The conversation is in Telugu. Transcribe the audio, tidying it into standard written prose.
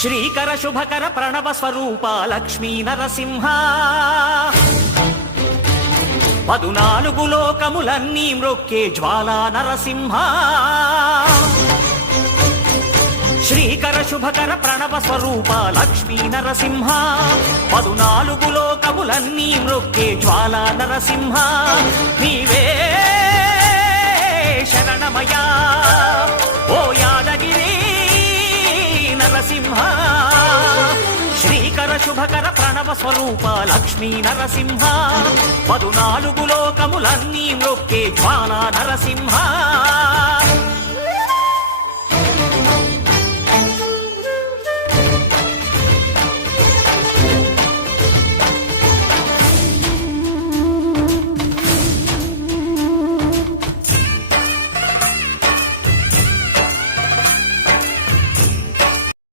శ్రీకర శుభకర ప్రణవ స్వరూప లక్ష్మీ నరసింహ 14 లోకములన్నీ మ్రొక్కే జ్వాలా నరసింహ శ్రీకర శుభకర ప్రణవ స్వరూప లక్ష్మీ నరసింహ 14 లోకములన్నీ మ్రొక్కే జ్వాలా నరసింహ నీవే శరణమయా ఓ యాదగిరి నరసింహ శ్రీకర శుభకర ప్రణవ స్వరూప లక్ష్మీ నరసింహ 14 లోకములన్నీ మ్రొక్కే జ్వాలా నరసింహ